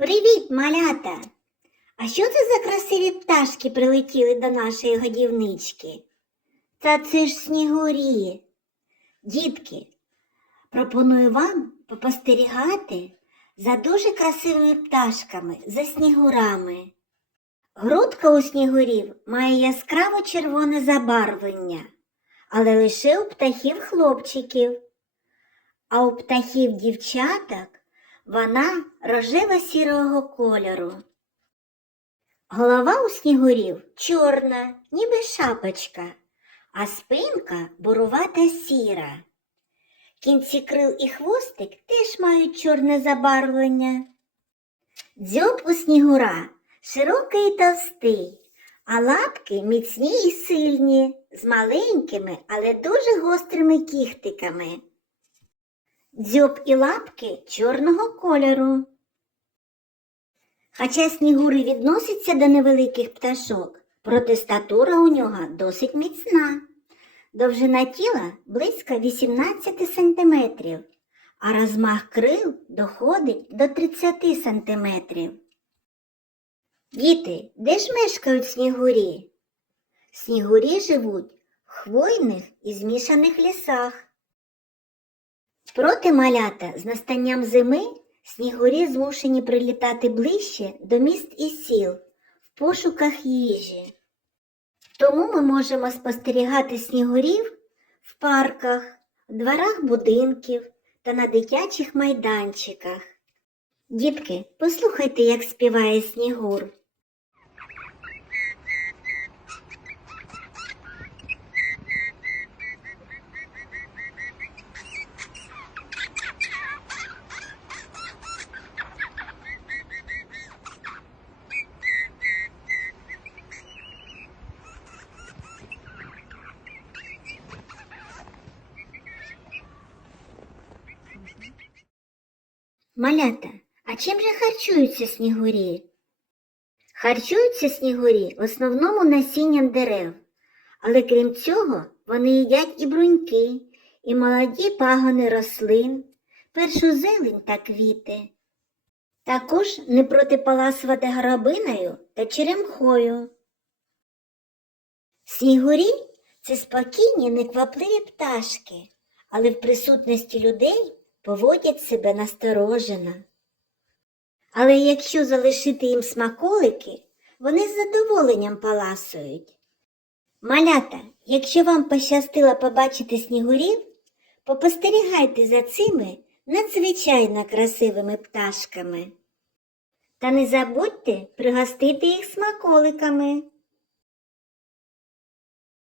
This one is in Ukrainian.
Привіт, малята! А що це за красиві пташки прилетіли до нашої годівнички? Та це ж снігурі. Дітки, пропоную вам попостерігати за дуже красивими пташками, за снігурами. Грудка у снігурів має яскраво червоне забарвлення, але лише у птахів хлопчиків, а у птахів дівчаток вона рожево-сірого кольору. Голова у снігурів чорна, ніби шапочка, а спинка бурувата сіра. Кінці крил і хвостик теж мають чорне забарвлення. Дзьоб у снігура широкий і товстий, а лапки міцні і сильні, з маленькими, але дуже гострими кіхтиками. Дзьоб і лапки чорного кольору. Хоча снігури відносяться до невеликих пташок, проте статура у нього досить міцна. Довжина тіла близько 18 см, а розмах крил доходить до 30 см. Діти, де ж мешкають снігурі? Снігурі живуть в хвойних і змішаних лісах. Проти малята з настанням зими снігурі змушені прилітати ближче до міст і сіл в пошуках їжі. Тому ми можемо спостерігати снігурів в парках, в дворах будинків та на дитячих майданчиках. Дітки, послухайте, як співає снігур. Малята, а чим же харчуються снігурі? Харчуються снігурі в основному насінням дерев, але крім цього вони їдять і бруньки, і молоді пагони рослин, першу зелень та квіти. Також не протипаласувати грабиною та черемхою. Снігурі це спокійні, неквапливі пташки, але в присутності людей поводять себе насторожено. Але якщо залишити їм смаколики, вони з задоволенням паласують. Малята, якщо вам пощастило побачити снігурів, попостерігайте за цими надзвичайно красивими пташками. Та не забудьте пригостити їх смаколиками.